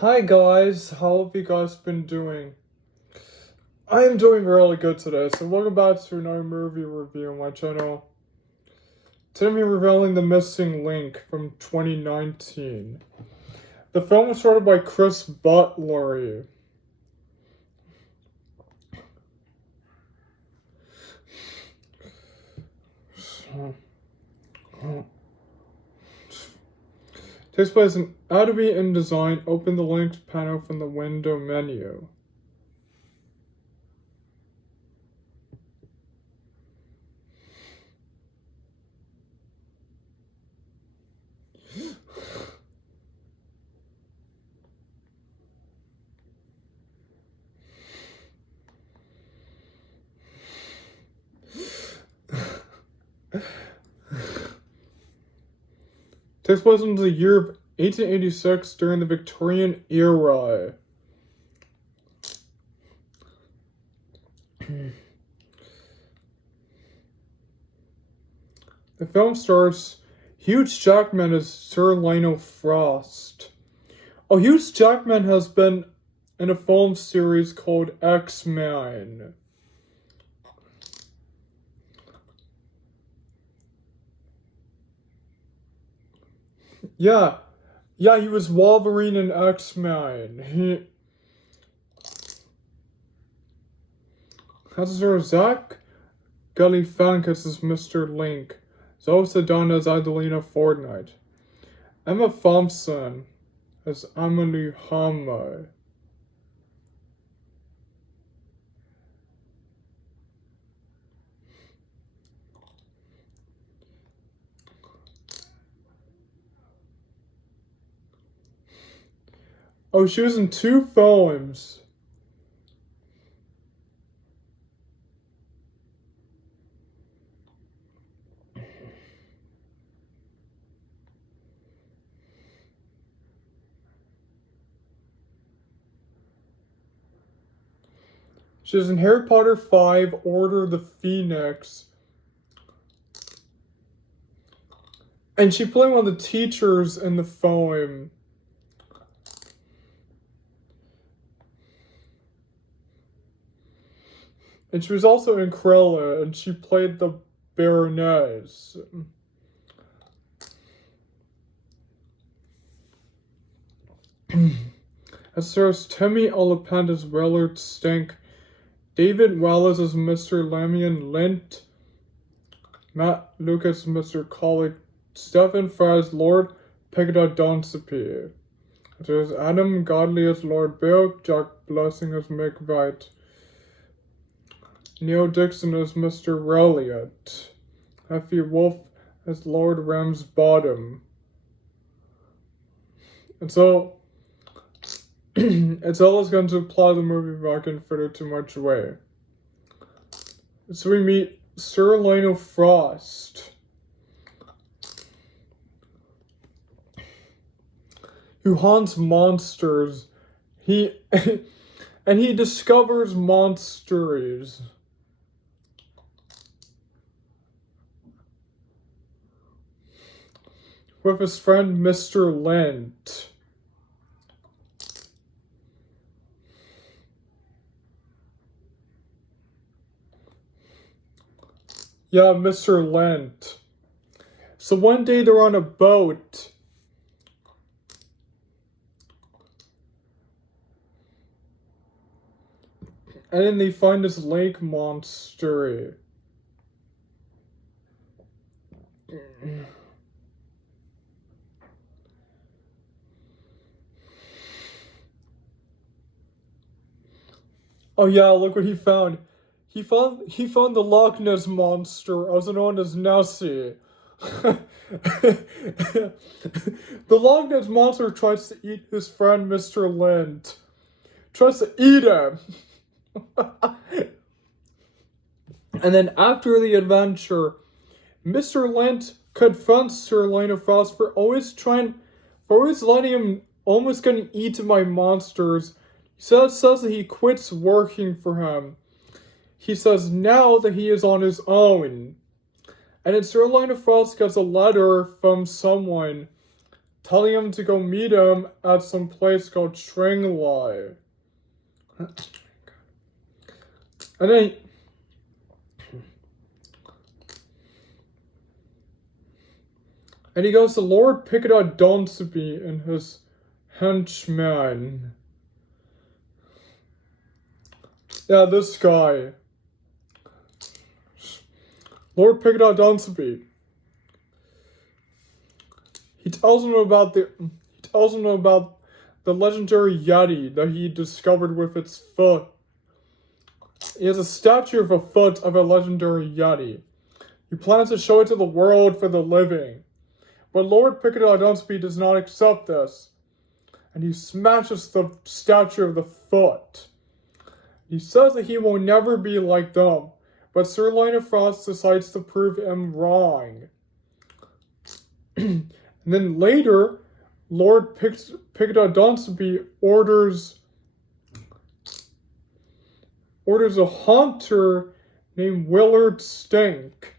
Hi guys, how have you guys been doing? I am doing really good today, so welcome back to another movie review on my channel. Today I'm revealing The Missing Link from 2019. The film was started by Chris Butler. Takes place in Adobe InDesign. Open the linked panel from the window menu. Takes place in the year of 1886 during the Victorian era. The film stars Hugh Jackman as Sir Lionel Frost. Oh, Hugh Jackman has been in a film series called X-Men. Yeah, he was Wolverine in X-Men. He has Sir Zach Galifianakis as Mr. Link. Zoe Saldana as Adelina Fortnite. Emma Thompson as Emily Hammer. Oh, she was in 2 films. She was in Harry Potter 5, Order of the Phoenix. And she played one of the teachers in the film. And she was also in Cruella, and she played the Baroness. It stars Timmy Olyphant as Willard Stink, David Wallace as Mr. Lamian Lint, Matt Lucas as Mr. Collick, Stephen Fry as Lord Pegdodonsipe. There's Adam Godley as Lord Bill, Jack Blessing as Mick White, Neil Dixon as Mr. Reliot, Effie Wolf as Lord Ramsbottom. And so, it's always going to plot the movie back and fit it too much away. So we meet Sir Lionel Frost, who haunts monsters. He discovers monsters. With his friend Mr. Lint. Yeah, Mr. Lint. So one day they're on a boat. And then they find this lake monster. Oh yeah, look what he found. He found the Loch Ness monster, also known as Nessie. The Loch Ness monster tries to eat his friend Mr. Lint. Tries to eat him. And then after the adventure, Mr. Lint confronts Sir Lionel Frost for always letting him almost getting eaten by monsters. He says that he quits working for him. He says now that he is on his own. And then Sir Lionel Frost gets a letter from someone telling him to go meet him at some place called Shringlai. And then he goes to Lord Picador Donsby and his henchman. Yeah, this guy. Lord Picador Donsby. He tells him about the legendary Yeti that he discovered with its foot. He has a statue of a foot of a legendary Yeti. He plans to show it to the world for the living. But Lord Picador Donsby does not accept this, and he smashes the statue of the foot. He says that he will never be like them, but Sir Lionel Frost decides to prove him wrong. And then later, Lord Picador Donsby orders a hunter named Willard Stink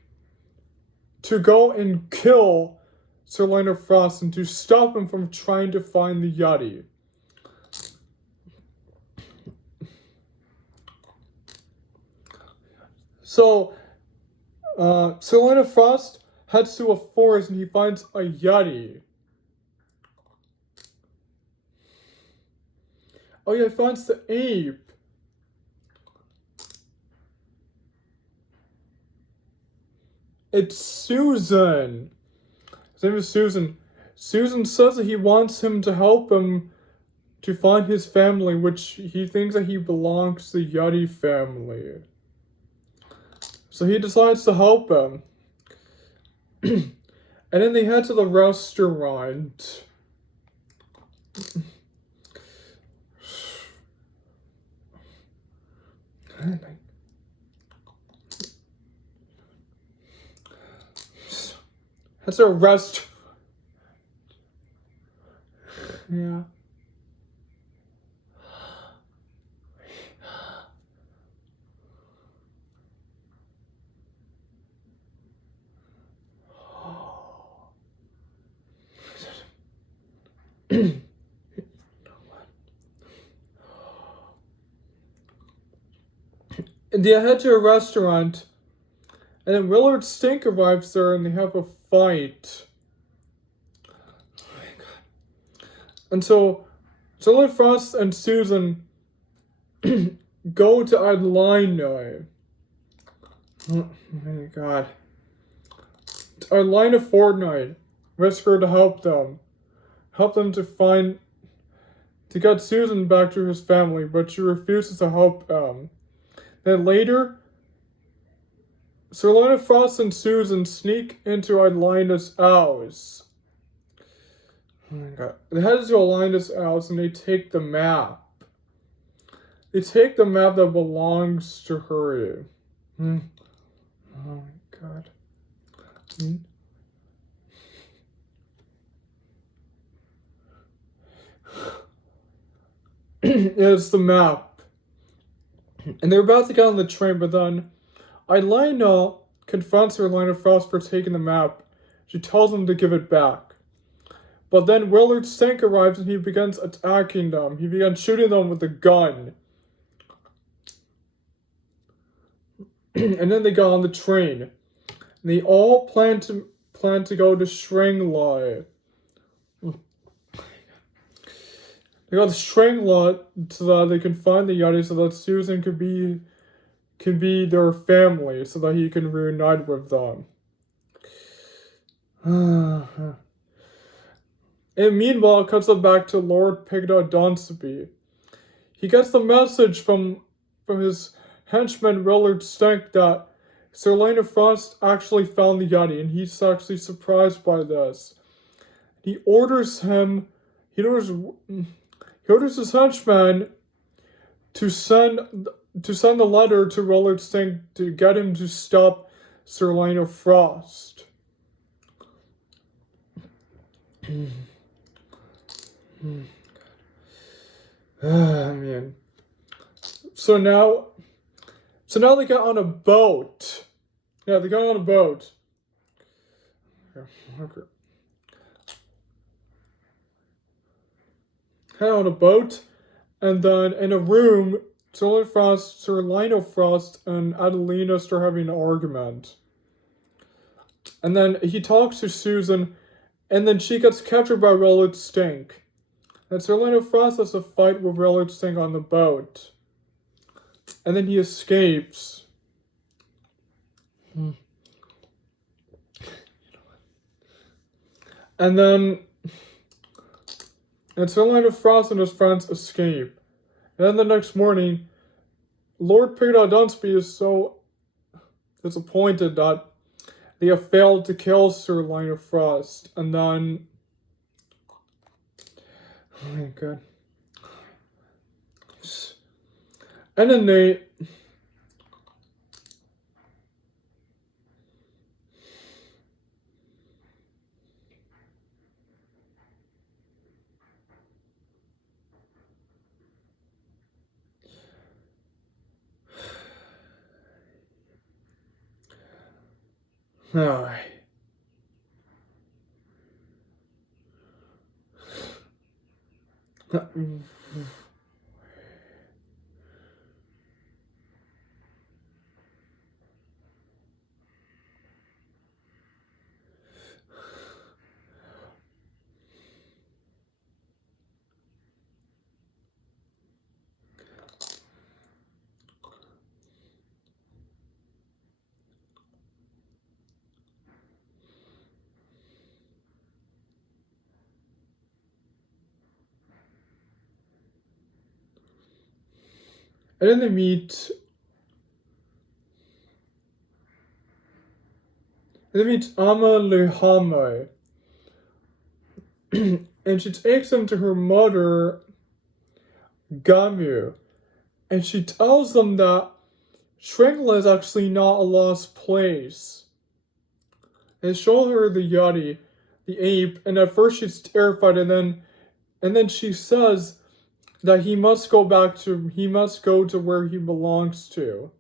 to go and kill Sir Lionel Frost and to stop him from trying to find the Yeti. So, Sir Lionel Frost heads to a forest and he finds a Yeti. Oh yeah, he finds the ape. It's Susan. His name is Susan. Susan says that he wants him to help him to find his family, which he thinks that he belongs to the Yeti family. So he decides to help him. And then they head to the restaurant. That's a rest. Yeah. And they head to a restaurant, and then Willard Stink arrives there, and they have a fight. Oh my god! And so, Lionel Frost and Susan go to Adelina. Oh my god! Adelina Fortnite risks her to help them to get Susan back to his family, but she refuses to help them. Then later, Sir Lionel Frost and Susan sneak into Adelina's house. Oh my god. They head to Adelina's house and they take the map. They take the map that belongs to her. Oh my god. It's the map. And they're about to get on the train, but then Adelina confronts Sir Lionel Frost for taking the map. She tells him to give it back. But then Willard Stink arrives and he begins attacking them. He begins shooting them with a gun. And then they got on the train. And they all plan to go to Shringlai. They got the Shringlai so that they can find the Yeti, so that Susan can be their family, so that he can reunite with them. And meanwhile, it cuts up back to Lord Picador Donsby. He gets the message from his henchman Willard Stink that Sir Lionel Frost actually found the Yeti, and he's actually surprised by this. He orders his henchman to send a letter to Willard Stink to get him to stop Sir Lionel Frost. Man. So now they get on a boat. Yeah, they got on a boat. Okay. head on a boat, and then in a room, Sir Lionel Frost and Adelina start having an argument. And then he talks to Susan, and then she gets captured by Rellard Stink. And Sir Lionel Frost has a fight with Rellard Stink on the boat. And then he escapes. And then Sir Lionel Frost and his friends escape. And then the next morning, Lord Peter Dunsby is so disappointed that they have failed to kill Sir Lionel Frost. And then... oh my god. And then they... And then they meet... and they meet Ama Lehame. And she takes them to her mother, Gamu. And she tells them that Shrinkle is actually not a lost place. They show her the Yeti, the ape, and at first she's terrified, and then she says that he must go to where he belongs to.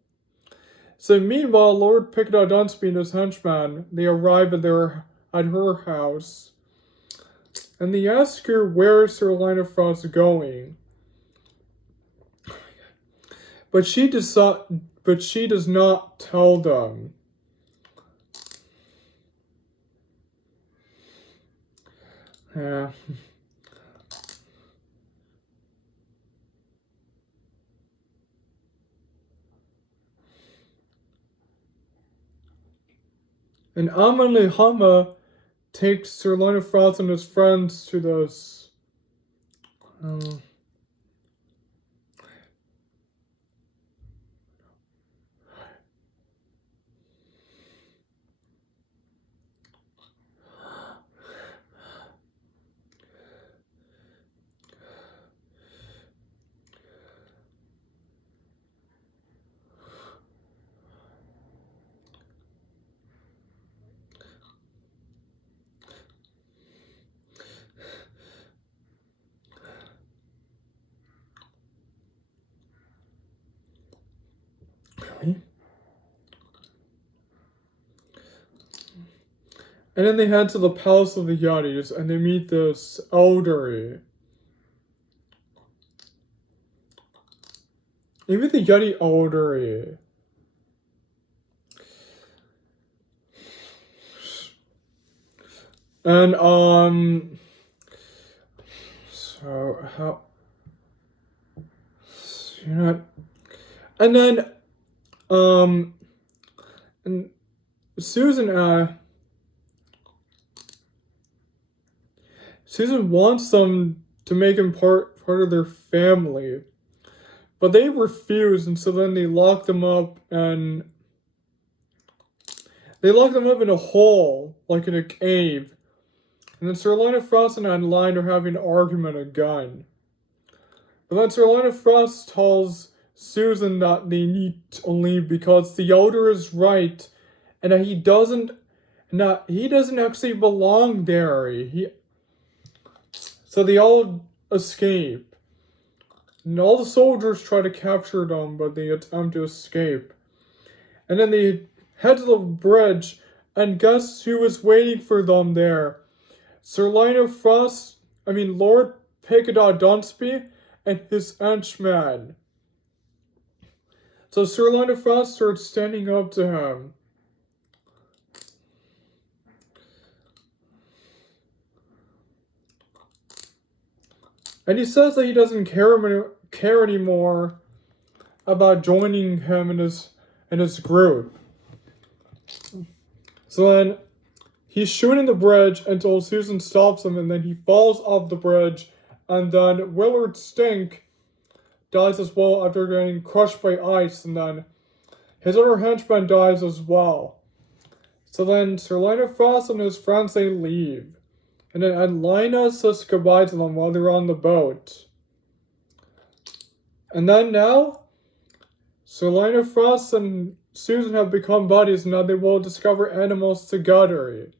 So meanwhile, Lord Pickett Dunsby and his henchman, they arrive at her house. And they ask her where Sir Lionel Frost is going. But she does not tell them. Yeah. And Amalehama takes Sir Lionel Frost and his friends to those... And then they head to the Palace of the Yetis, and they meet this elderly. They meet the Yeti elderly. And, so, how... you know... and then, and Susan wants them to make him part of their family, but they refuse, and so then they lock them up in a hole, like in a cave. And then Sir Lionel Frost and Adeline are having an argument again. But then Sir Lionel Frost tells Susan that they need to leave because the elder is right, and that he doesn't actually belong there. So they all escape. And all the soldiers try to capture them, but they attempt to escape. And then they head to the bridge, and guess who is waiting for them there? Lord Pegada Dunsby and his henchman. So Sir Lionel Frost starts standing up to him. And he says that he doesn't care anymore about joining him in his group. So then he's shooting the bridge until Susan stops him, and then he falls off the bridge, and then Willard Stink dies as well after getting crushed by ice, and then his other henchman dies as well. So then Sir Lionel Frost and his friends, they leave. And then Adelina says goodbye to them while they're on the boat. And then now, Sir Lionel Frost and Susan have become buddies, and now they will discover animals together.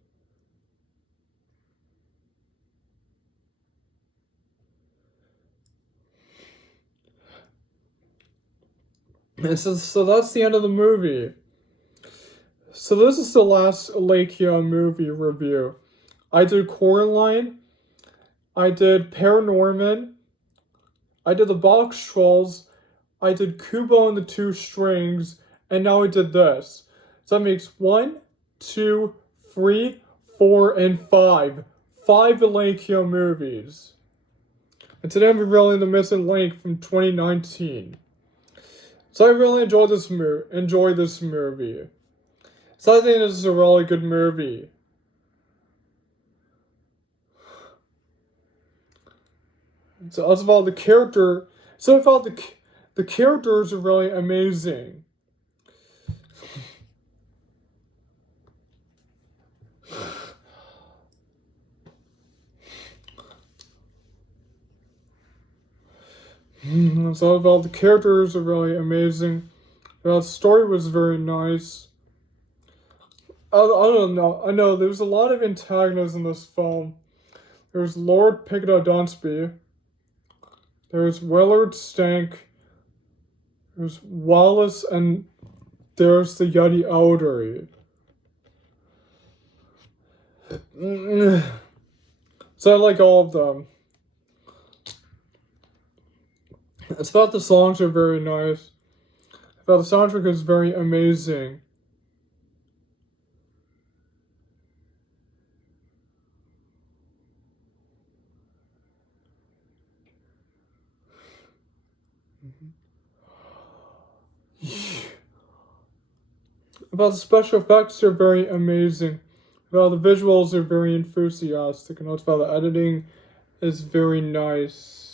And so that's the end of the movie. So this is the last Lakea movie review. I did Coraline, I did Paranorman, I did the Box Trolls, I did Kubo and the Two Strings, and now I did this. So that makes 1, 2, 3, 4, and 5. 5 Lakea movies. And today I'm revealing the missing link from 2019. So I really enjoyed this movie. So I think this is a really good movie. So as about the character, so I thought the characters are really amazing. So I thought the characters are really amazing. The story was very nice. I don't know. I know there's a lot of antagonists in this film. There's Lord Pegada Dunsby. There's Willard Stank. There's Wallace, and there's the Yeti Elder. So I like all of them. I thought the songs are very nice. I thought the soundtrack is very amazing. About the special effects are very amazing. About the visuals are very enthusiastic, and also about the editing is very nice.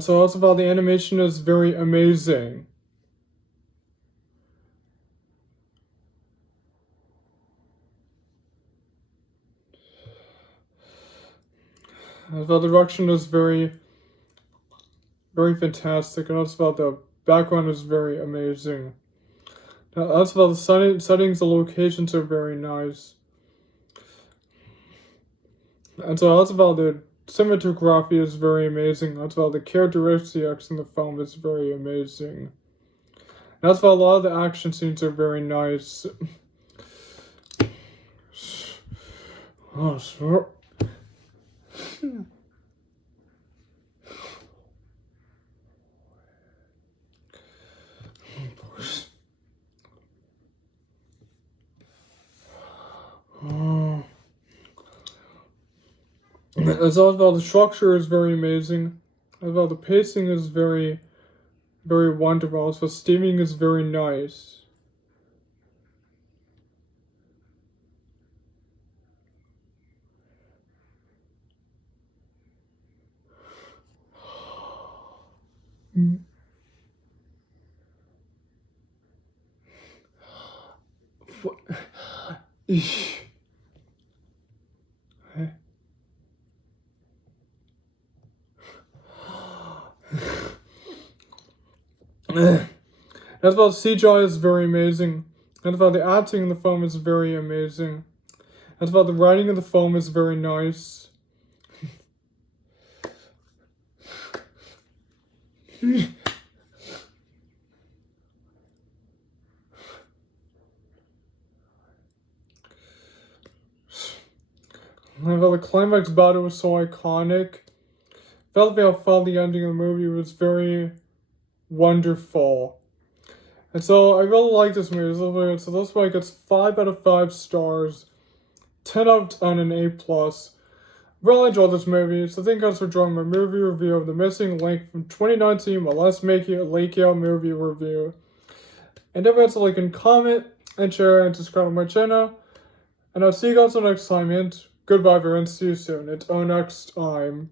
So also about the animation is very amazing. The direction is very fantastic, and also about the background is very amazing. That's about the settings, the locations are very nice. And so that's about the cinematography is very amazing. That's about the characteristics in the film is very amazing. That's about a lot of the action scenes are very nice. Oh, sure. It's all about the structure is very amazing. As well, the pacing is very wonderful. So steaming is very nice. That's about CGI is very amazing. That's about the acting in the film is very amazing. That's about the writing of the film is very nice. Well, the climax battle was so iconic. Felt like how fun the ending of the movie was very wonderful. And so I really like this movie. So this way it gets 5 out of 5 stars, 10 out of 10 and A plus. Really enjoyed this movie, so thank you guys for joining my movie review of The Missing Link from 2019 while let's make it a Lake Yale movie review. And don't forget to like and comment and share and subscribe to my channel. And I'll see you guys next time and goodbye everyone, see you soon. Until next time.